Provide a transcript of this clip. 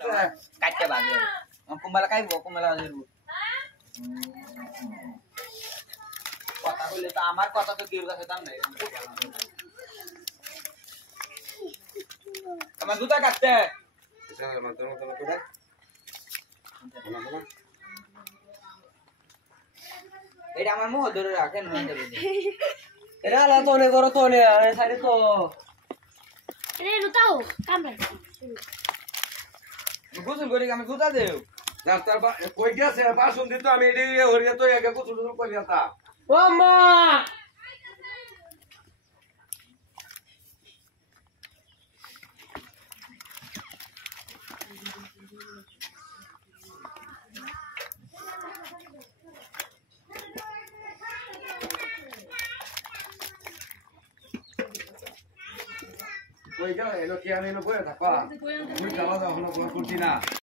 কাটতে বাজে কুম্বালা খাইব কুম্বালা বাজে কথা বললে তো আমার কথা তো কেউ কাছে দাম নাই আমার দুটা কাটতে এটা আমার মুখ ধরে রাখেন এটা আলা তো নে করো তো নে সাইডে তো রে লুতাও কামড়া গোসল করে আমি গুতা দেও ডাক্তার কই গেছে বাসন দিত আমি এডি হরিয়া তো একে কত শুরু করি তা ও মা কই গেল এলো কি আমি এলো বয়ে থাকা মুই যাওয়া যাও হলো করছি না